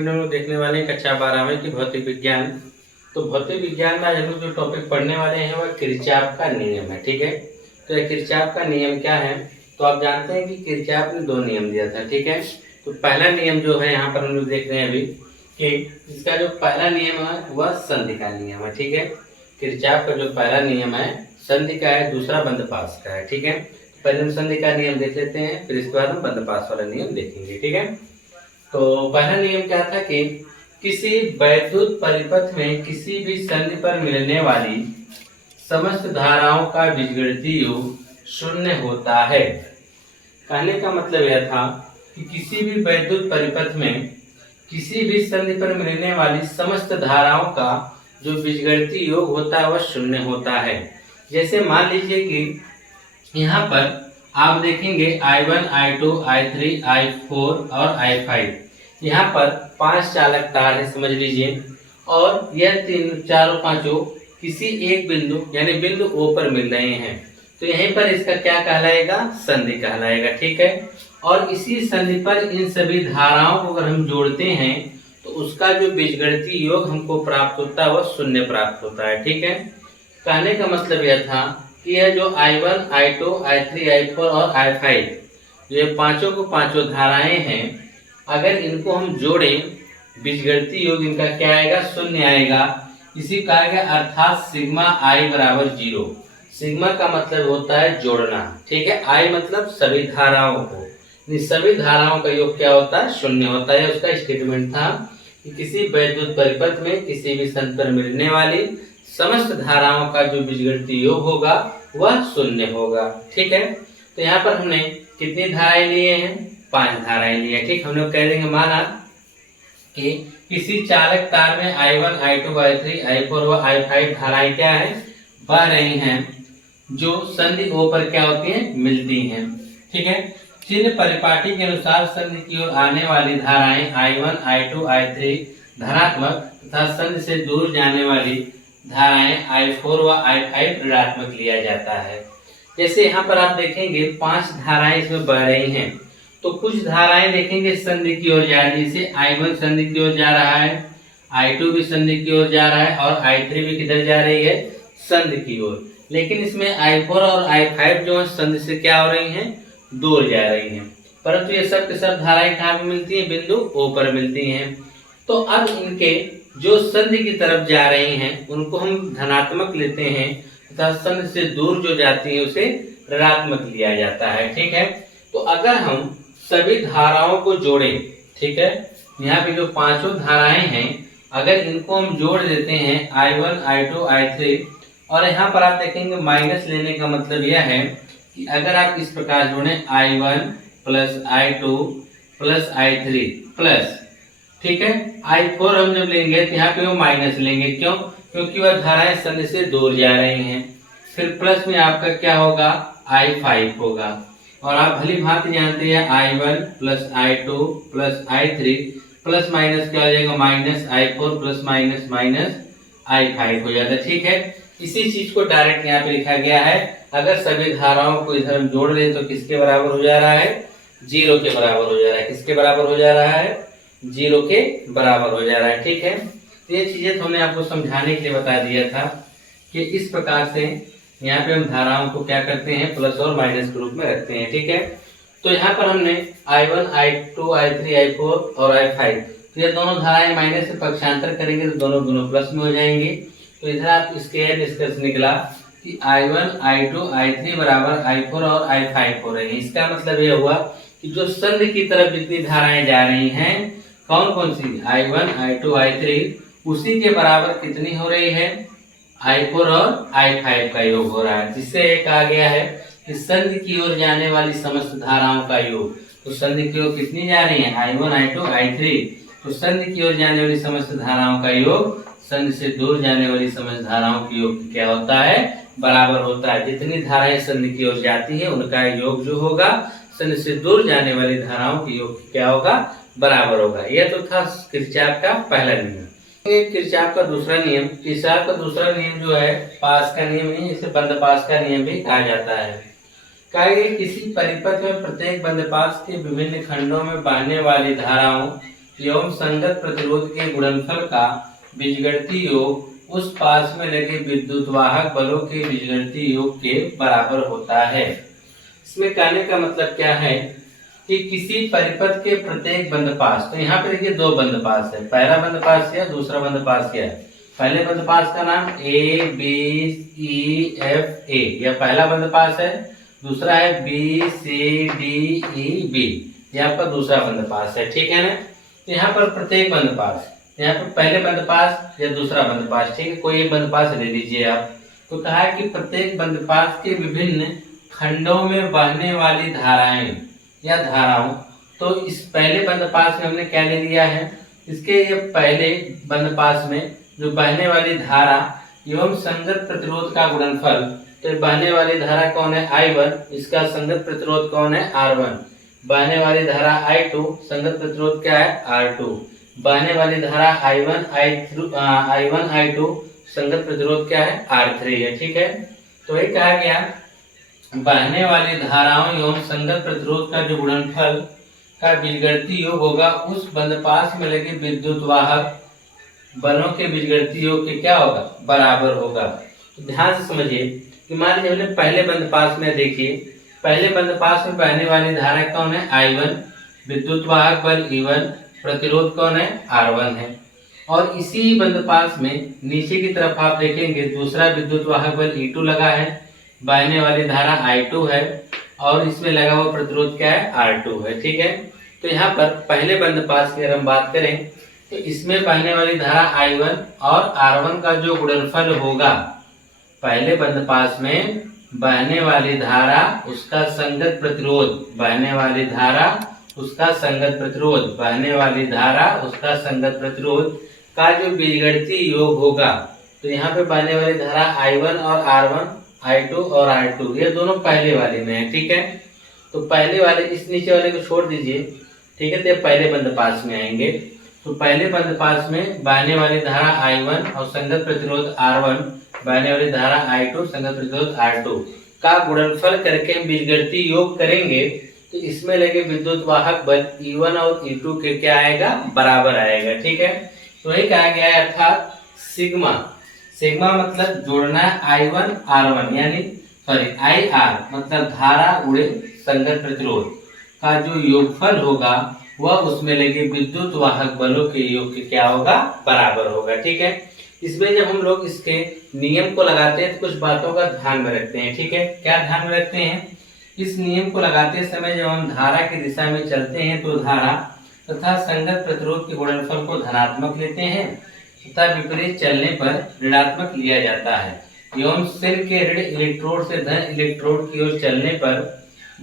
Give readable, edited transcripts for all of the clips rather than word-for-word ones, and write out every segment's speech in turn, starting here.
Video में देखने वाले हैं कक्षा 12वीं की भौतिक विज्ञान। तो भौतिक विज्ञान में आज हम लोग जो टॉपिक पढ़ने वाले हैं वह किरचॉफ का नियम है। ठीक है, तो यह किरचॉफ का नियम क्या है? तो आप जानते हैं कि किरचॉफ ने 2 नियम दिया था। ठीक है, तो पहला नियम जो है यहाँ पर हम लोग देख रहे हैं अभी कि इसका जो पहला नियम है वह संधि का नियम है। ठीक है, किरचॉफ का जो पहला नियम है संधि का है, दूसरा बंधपाश का है। ठीक है, पहले हम संधि का नियम देख लेते हैं, फिर इसके बाद हम बंधपाश वाला नियम देखेंगे। ठीक है, तो पहला नियम क्या था कि किसी वैद्युत परिपथ में किसी भी संधि पर मिलने वाली समस्त धाराओं का बीजगणितीय योग 0 होता है। कहने का मतलब यह था कि किसी भी वैद्युत परिपथ में किसी भी संधि पर मिलने वाली समस्त धाराओं का जो बीजगणितीय योग होता है वह 0 होता है। जैसे मान लीजिए कि यहाँ पर आप देखेंगे I1, I2, I3, I4 और I5। यहाँ पर 5 चालक तार है समझ लीजिए, और यह 3, 4, 5 किसी एक बिंदु यानी बिंदु O पर मिल रहे हैं। तो यहीं पर इसका क्या कहलाएगा? संधि कहलाएगा। ठीक है, और इसी संधि पर इन सभी धाराओं को अगर हम जोड़ते हैं तो उसका जो बीजगणितीय योग हमको प्राप्त होता है वह 0 प्राप्त होता है। ठीक है, कहने का मतलब यह था कि यह जो I1, I2, I3, I4 और I5 ये पांचों को पांचों धाराएं हैं, अगर इनको हम जोड़ें बीजगणितीय योग इनका क्या आएगा? 0 आएगा। इसी का आएगा अर्थात सिग्मा I बराबर 0। सिग्मा का मतलब होता है जोड़ना। ठीक है, I मतलब सभी धाराओं को, सभी धाराओं का योग क्या होता है? 0 होता है। उसका स्टेटमेंट था कि किसी वैद्युत परिपथ में किसी भी संधि पर मिलने वाली समस्त धाराओं का जो बीजगणितीय योग होगा वह 0 होगा। ठीक है, तो यहाँ पर हमने कितनी धाराएं लिए हैं? 5 धाराएं लिए हैं। ठीक, हम लोग कह देंगे माना कि किसी चालक तार में I1, I2, I3, I4 व I5 धाराएं क्या है? बह रही हैं, जो संधि O पर क्या होती हैं? मिलती हैं। ठीक है, चिन्ह परिपाटी के अनुसार संधि की ओर आने वाली धाराएं I1, I2, I3 धनात्मक तथा संधि से दूर जाने वाली धाराएं I4 व I5 ऋणात्मक लिया जाता है। जैसे यहाँ पर आप देखेंगे 5 धाराएं इसमें बह रही हैं, तो कुछ धाराएं देखेंगे संधि की ओर जा रही है। जैसे I1 संधि की ओर जा रहा है, I2 भी संधि की ओर जा रहा है और I3 भी किधर जा रही है? संधि की ओर। लेकिन इसमें I4 और I5 जो है संधि से क्या हो रही हैं? दूर जा रही हैं। परंतु ये सब के सब धाराएं कहाँ पे मिलती हैं? बिंदु O पर मिलती हैं। तो अब इनके जो संधि की तरफ जा रही हैं उनको हम धनात्मक लेते हैं तथा संधि से दूर जो जाती है उसे ऋणात्मक लिया जाता है। ठीक है, तो अगर हम सभी धाराओं को जोड़ें, ठीक है, यहाँ पे जो पांचों धाराएं हैं अगर इनको हम जोड़ देते हैं I1, I2, I3, और यहाँ पर आप देखेंगे माइनस लेने का मतलब यह है कि अगर आप इस प्रकार जोड़ें I1 plus I2 plus I3 plus, ठीक है, I4 हम जब लेंगे तो यहाँ पे वो माइनस लेंगे। क्यों? क्योंकि वह धाराएं संधि से दूर जा रही हैं। फिर प्लस में आपका क्या होगा? I5 होगा। और आप भली भांति जानते हैं I1 plus I2 plus I3 plus minus क्या हो जाएगा? Minus I4 plus minus minus I5 हो जाता है। ठीक है, इसी चीज को डायरेक्ट यहाँ पे लिखा गया है। अगर सभी धाराओं को इधर हम जोड़ दें तो किसके बराबर हो जा रहा है? 0 के बराबर हो जा रहा है। किसके बराबर हो जा रहा है? 0 के बराबर हो जा रहा है। ठीक है, तो ये चीजें तो हमने आपको समझाने के लिए बता दिया था कि इस प्रकार से यहाँ पे हम धाराओं को क्या करते हैं? प्लस और माइनस के रूप में रखते हैं। ठीक है, तो यहाँ पर हमने I1, I2, I3, I4 और I5, तो ये दोनों धाराएं माइनस से पक्षांतर करेंगे तो दोनों दोनों प्लस में हो जाएंगे। तो इधर आप इसके निष्कर्ष निकला कि I1, I2, I3 बराबर I4 और I5 हो रही है। इसका मतलब यह हुआ कि जो संधि की तरफ जितनी धाराएं जा रही हैं, कौन कौन सी? I1, I2, I3, उसी के बराबर कितनी हो रही है? I4 और I5 का योग हो रहा है, जिससे एक आ गया है कि संधि की ओर जाने वाली समस्त धाराओं का योग। तो संधि की ओर कितनी जा रही है? I1, I2, I3। तो संधि की ओर जाने वाली समस्त धाराओं का योग संधि से दूर जाने वाली समस्त धाराओं के योग क्या होता है? बराबर होता है। जितनी धाराएं संधि की ओर जाती है उनका योग जो होगा संधि से दूर जाने वाली धाराओं के योग क्या होगा? बराबर होगा। यह तो था किरचॉफ का पहला नियम। किरचॉफ का दूसरा नियम, किरचॉफ का दूसरा नियम जो है पास का नियम नहीं, इसे बंधपाश का नियम भी कहा जाता है। कहा गया किसी परिपथ में प्रत्येक बंधपाश के विभिन्न खंडों में बहने वाली धाराओं एवं संगत प्रतिरोध के गुणनफल का बीजगणितीय योग उस पास में लगे विद्युत वाहक बलों के बीजगणितीय योग के बराबर होता है। इसमें कहने का मतलब क्या है कि किसी परिपथ के प्रत्येक बंद पास, तो यहाँ पे देखिए दो बंद पास है, पहला बंद पास क्या, दूसरा बंद पास क्या है। पहले बंद पास का नाम A B E F A, यह पहला बंद पास है। दूसरा है B C D E B, यह आपका दूसरा बंद पास है, ठीक है ना। तो यहाँ पर प्रत्येक बंद पास, यहाँ पर पहले बंद पास या दूसरा बंद पास, ठीक है, कोई एक बंद पास ले लीजिए आप। तो कहा है कि प्रत्येक बंद पास के विभिन्न खंडों में बहने वाली धाराएं या धाराओं, तो इस पहले बंद पास में हमने क्या ले लिया है, इसके ये पहले बंद पास में जो बहने वाली धारा एवं संगत प्रतिरोध का गुणनफल, तो बहने वाली धारा कौन है I1, इसका संगत प्रतिरोध कौन है R1। बहने वाली धारा I2, संगत प्रतिरोध क्या है R2। बहने वाली धारा I1 I2, संगत प्रतिरोध क्या है R3 है, ठीक है। तो ये कहा गया बहने वाली धाराओं एवं संगत प्रतिरोध का जो गुणनफल का बीजगणितीय योग होगा उस बंद पास में लगे विद्युत वाहक बलों के बीजगणितीय योग के क्या होगा, बराबर होगा। तो ध्यान से समझिए कि मान लीजिए हमने पहले बंद पास में देखिए, पहले बंद पास में बहने वाली धारा कौन है I1, विद्युत वाहक बल E1, प्रतिरोध कौन है R1 है। और इसी बंद पास में नीचे की तरफ आप देखेंगे दूसरा विद्युत वाहक बल E2 लगा है, बहने वाली धारा I2 है और इसमें लगा हुआ प्रतिरोध क्या है R2 है, ठीक है। तो यहाँ पर पहले बंद पास की अगर हम बात करें तो इसमें बहने वाली धारा I1 और R1 का जो गुणनफल होगा, पहले बंद पास में बहने वाली धारा उसका संगत प्रतिरोध, बहने वाली धारा उसका संगत प्रतिरोध, बहने वाली धारा उसका संगत प्रतिरोध का जो बीजगणितीय योग होगा, तो यहाँ पे बहने वाली धारा I1 और R1, I2 और R2 ये दोनों पहले वाले में है, ठीक है। तो पहले वाले इस नीचे वाले को छोड़ दीजिए, ठीक है, तो पहले बंद पास में आएंगे। तो पहले बंद पास में बहने वाली धारा I1 और संगत प्रतिरोध R1, बहने वाली धारा I2 संगत प्रतिरोध R2 का गुणनफल करके हम बीजगणितीय योग करेंगे, तो इसमें लगे विद्युत वाहक बल E1 और E2 के क्या आएगा, बराबर आएगा, ठीक है। तो वही कहा गया है अर्थात सिग्मा, सिग्मा मतलब जोड़ना I1 R1 यानी IR मतलब धारा गुणे संगत प्रतिरोध का जो योगफल होगा वह उसमें लगे विद्युत वाहक बलों के योग के क्या होगा, बराबर होगा, ठीक है। इसमें जब हम लोग इसके नियम को लगाते हैं तो कुछ बातों का ध्यान में रखते हैं, ठीक है। क्या ध्यान में रखते हैं, इस नियम को लगाते समय जब हम धारा की दिशा में चलते हैं तो धारा तथा संगत प्रतिरोध के गुणनफल को धनात्मक लेते हैं तथा विपरीत चलने पर ऋणात्मक लिया जाता है। एवं सेल के ऋण इलेक्ट्रोड से धन इलेक्ट्रोड की ओर चलने पर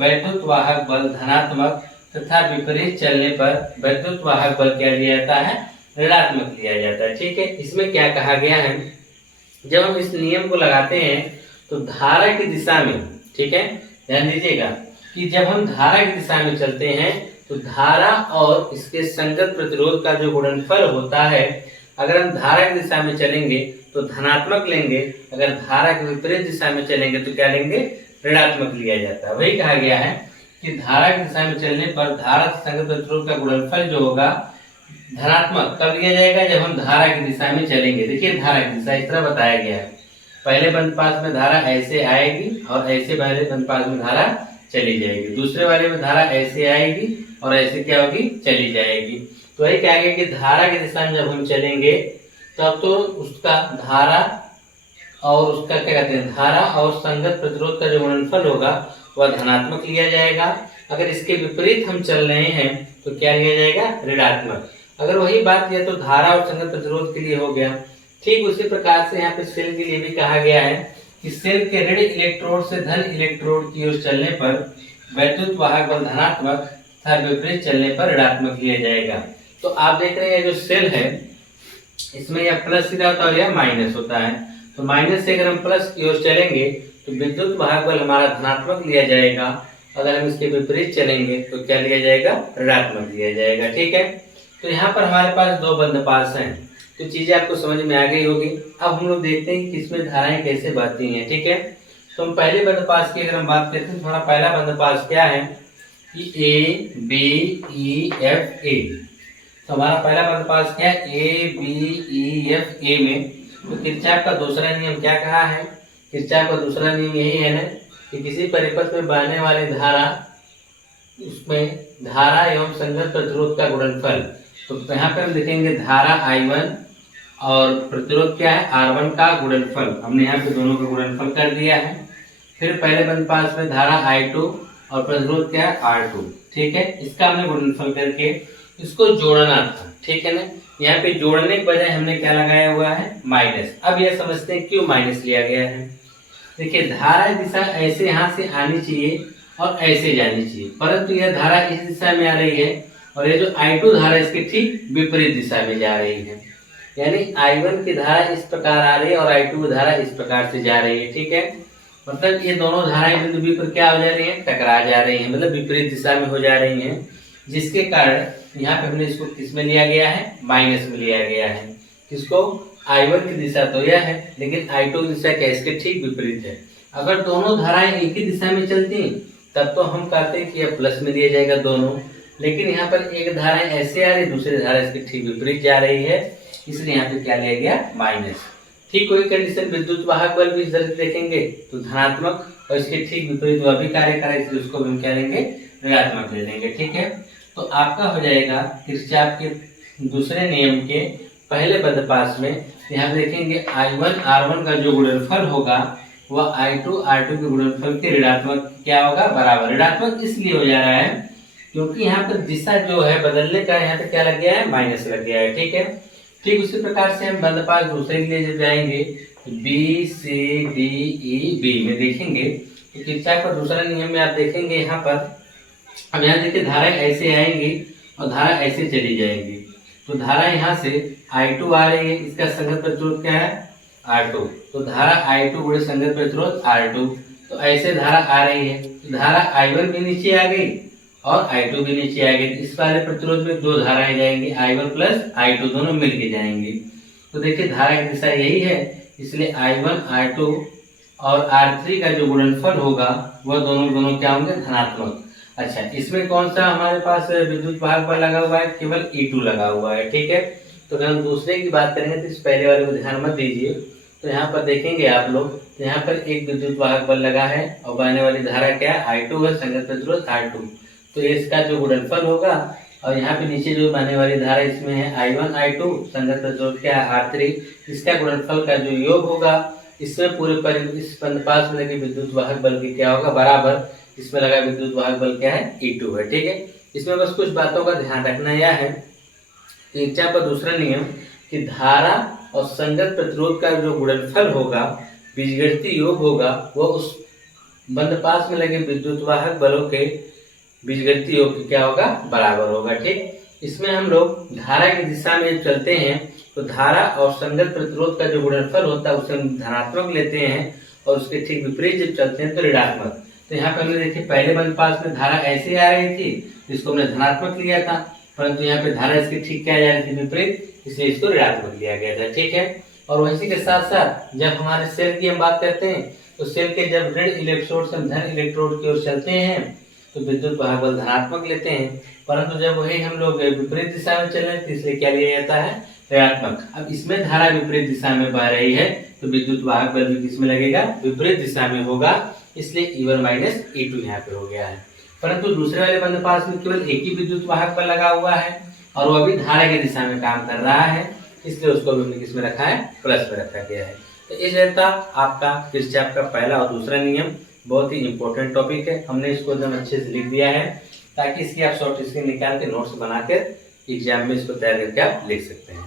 वैद्युत वाहक बल धनात्मक तथा विपरीत चलने पर वैद्युत वाहक बल क्या लिया जाता है, ऋणात्मक लिया जाता है, ठीक है। इसमें क्या कहा गया है, जब हम इस नियम को लगाते हैं तो धारा की दिशा में, ठीक है, ध्यान दीजिएगा कि जब हम धारा की दिशा में चलते हैं तो धारा और इसके संगत प्रतिरोध का जो गुणनफल होता है, अगर हम धारा की दिशा में चलेंगे तो धनात्मक लेंगे, अगर धारा के विपरीत दिशा में चलेंगे तो क्या लेंगे, ऋणात्मक लिया जाता है। वही कहा गया है कि धारा की दिशा में चलने पर धारा संगत प्रतिरोध का गुणनफल जो होगा धनात्मक कब लिया जाएगा, जब हम धारा की दिशा में चलेंगे। देखिए धारा की दिशा इस तरह बताया गया है, पहले बंद पास में धारा ऐसे आएगी और ऐसे पहले बंद पास में धारा चली जाएगी, दूसरे वाले में धारा ऐसे आएगी और ऐसे क्या होगी, चली जाएगी। तो वही क्या गया कि धारा की दिशा में जब हम चलेंगे तब तो उसका धारा और उसका क्या कहते हैं, धारा और संगत प्रतिरोध का जो गुणनफल होगा वह धनात्मक लिया जाएगा। अगर इसके विपरीत हम चल रहे हैं तो क्या लिया जाएगा, ऋणात्मक। अगर वही बात यह तो धारा और संगत प्रतिरोध के लिए हो गया, ठीक उसी प्रकार से यहाँ पे सेल के लिए भी कहा गया है कि सेल के ऋण इलेक्ट्रोड से धन इलेक्ट्रोड की ओर चलने पर वैद्युत वाहक बल धनात्मक तथा विपरीत चलने पर ऋणात्मक लिया जाएगा। तो आप देख रहे हैं जो सेल है इसमें यह प्लस सीधा होता है या माइनस होता है, तो माइनस से अगर हम प्लस की ओर चलेंगे तो विद्युत वाहक बल हमारा धनात्मक लिया जाएगा, अगर हम इसके विपरीत चलेंगे तो क्या लिया जाएगा, ऋणात्मक लिया जाएगा, ठीक है। तो यहाँ पर हमारे पास दो बंद पास हैं, तो चीजें आपको समझ में आ गई होगी। अब हम लोग देखते हैं कि इसमें धाराएं कैसे बहती हैं, ठीक है। तो हम पहले बंद पास की अगर हम बात करते हैं, हमारा पहला बंद पास क्या है कि A B E F A, तो हमारा पहला बंद पास क्या है, A B E F A में। तो किरचॉफ का दूसरा नियम क्या कहा है, किरचॉफ का दूसरा नियम यही है ना कि किसी परिपथ में बहने वाली धारा, उसमें धारा एवं संगत प्रतिरोध का गुणनफल। तो यहाँ पे हम लिखेंगे धारा I1 और प्रतिरोध क्या है R1 का गुणनफल। हमने यहाँ पे दोनों का गुणनफल कर दिया है। फिर पहले बंद पास में धारा I2 और प्रतिरोध क्या है R2, ठीक है। इसका हमने गुणनफल करके इसको जोड़ना था, ठीक है ना। यहाँ पे जोड़ने के बजाय हमने क्या लगाया हुआ है, माइनस। अब यह समझते हैं क्यों माइनस लिया गया है। देखिए धारा दिशा ऐसे यहाँ से आनी चाहिए और ऐसे जानी चाहिए, परंतु यह धारा इस दिशा में आ रही है और ये जो I2 धारा इसके ठीक विपरीत दिशा में जा रही है। यानी I1 की धारा इस प्रकार आ रही है और I2 की धारा इस प्रकार से जा रही है, ठीक है। मतलब ये दोनों धाराएं बिंदु B पर क्या हो जा रही है, टकरा जा रही है, मतलब विपरीत दिशा में हो जा रही है, जिसके कारण यहाँ पे हमने इसको किस में लिया गया है, माइनस में लिया गया है। किसको, I1 की दिशा तो यह है, लेकिन I2 की दिशा क्या इसके ठीक विपरीत है। अगर दोनों धाराएं एक ही दिशा में चलती तब तो हम कहते हैं कि यह प्लस में दिया जाएगा दोनों, लेकिन यहाँ पर एक धारा ऐसे आ रही, दूसरी धारा इसके ठीक विपरीत जा रही है, इसलिए यहाँ पे क्या लिया गया, माइनस। ठीक वही कंडीशन विद्युत वाहक बल भी इस तरह देखेंगे तो धनात्मक, और इसके ठीक विपरीत वह भी कार्य करे, इसलिए उसको हम क्या लेंगे, ऋणात्मक ले लेंगे, ठीक है। तो आपका हो जाएगा किरचॉफ के दूसरे नियम के पहले बंद पास में यहाँ देखेंगे I1 R1 का जो गुणनफल होगा वह I2 R2 के गुणनफल के ऋणात्मक क्या होगा, बराबर। ऋणात्मक इसलिए हो जा रहा है क्योंकि यहाँ पर दिशा जो है बदलने का, यहाँ पे क्या लग गया है, माइनस लग गया है, ठीक है। ठीक उसी प्रकार से हम बंद पास दूसरे के लिए जब जाएंगे B C D E B में देखेंगे तो किरचॉफ का दूसरा नियम में आप देखेंगे यहाँ पर, अब यहाँ देखिए धाराएं ऐसे आएंगी और धारा ऐसे चली जाएंगी। तो धारा यहाँ से I2 आ रही है, इसका संगत प्रतिरोध क्या है, R2। तो धारा I2 गुणे संगत प्रतिरोध R2, तो ऐसे धारा आ रही है। तो धारा I1 भी नीचे आ गई और I2 भी नीचे आ गई। इस वाले प्रतिरोध में दो धाराएं जाएंगी, I1 प्लस I2 दोनों मिलके जाएंगी। तो देखिए धारा की दिशा यही है, इसलिए I1 R2 और R3 का जो गुणनफल होगा वह दोनों क्या होंगे, धनात्मक। अच्छा, इसमें कौन सा हमारे पास विद्युत वाहक बल लगा हुआ है, केवल E2 लगा हुआ है, ठीक है। तो अगर हम दूसरे की बात करेंगे तो इस पहले वाले को ध्यान मत दीजिए। तो यहाँ पर देखेंगे आप लोग, तो यहाँ पर एक विद्युत वाहक बल लगा है और बहने वाली धारा क्या है, I2 है, संगत प्रतिरोध R2। तो इसका जो गुणनफल होगा, और यहाँ पे नीचे जो बहने वाली धारा इसमें है I1 I2, संगत प्रतिरोध क्या है R3, इसका गुणनफल का जो योग होगा, इसमें पूरे इस बंदपास में लगे विद्युत वाहक बल की क्या होगा, बराबर। इसमें लगा विद्युत वाहक बल क्या है, E2 है, ठीक है। इसमें बस कुछ बातों का ध्यान रखना यह है, किरचॉफ का दूसरा नियम कि धारा और संगत प्रतिरोध का जो गुणनफल होगा, बीजगणितीय योग होगा, वह उस बंदपास में लगे विद्युत वाहक बलों के बीजगणितीय योग की क्या होगा, बराबर होगा, ठीक। इसमें हम लोग धारा की दिशा में चलते हैं तो धारा और संगत प्रतिरोध का जो गुणनफल होता है उसे हम धनात्मक लेते हैं और उसके ठीक विपरीत जब चलते हैं तो ऋणात्मक। तो यहाँ पे हमने देखिए पहले बंद पास में धारा ऐसे आ रही थी, जिसको हमने धनात्मक लिया था, परंतु यहाँ पे धारा इसके ठीक क्या जा रही थी, विपरीत, इसलिए इसको ऋणात्मक लिया गया था, ठीक है। और इसी के साथ साथ जब हमारे सेल की हम बात करते हैं तो सेल के जब ऋण इलेक्ट्रोड से धन इलेक्ट्रोड की ओर चलते हैं तो विद्युत वाहक बल धनात्मक लेते हैं, परंतु जब वही हम लोग विपरीत दिशा में चल रहे हैं तो इसलिए क्या लिया जाता है, ऋणात्मक। अब इसमें धारा विपरीत दिशा में बह रही है तो विद्युत वाहक बल भी किसमें लगेगा, विपरीत दिशा में होगा, इसलिए E1 माइनस E2 यहाँ पे हो गया है। परंतु दूसरे वाले बंद पास में केवल एक ही विद्युत वाहक बल लगा हुआ है और वह भी धारा की दिशा में काम कर रहा है, इसलिए उसको भी हमने किसमें रखा है, प्लस में रखा गया है। तो इस रहता आपका किरचॉफ का पहला और दूसरा नियम। बहुत ही इंपॉर्टेंट टॉपिक है, हमने इसको एकदम अच्छे से लिख दिया है ताकि इसकी आप शॉर्ट स्क्रीन निकाल के नोट्स बनाकर एग्जाम में इसको तैयार करके आप लिख सकते हैं।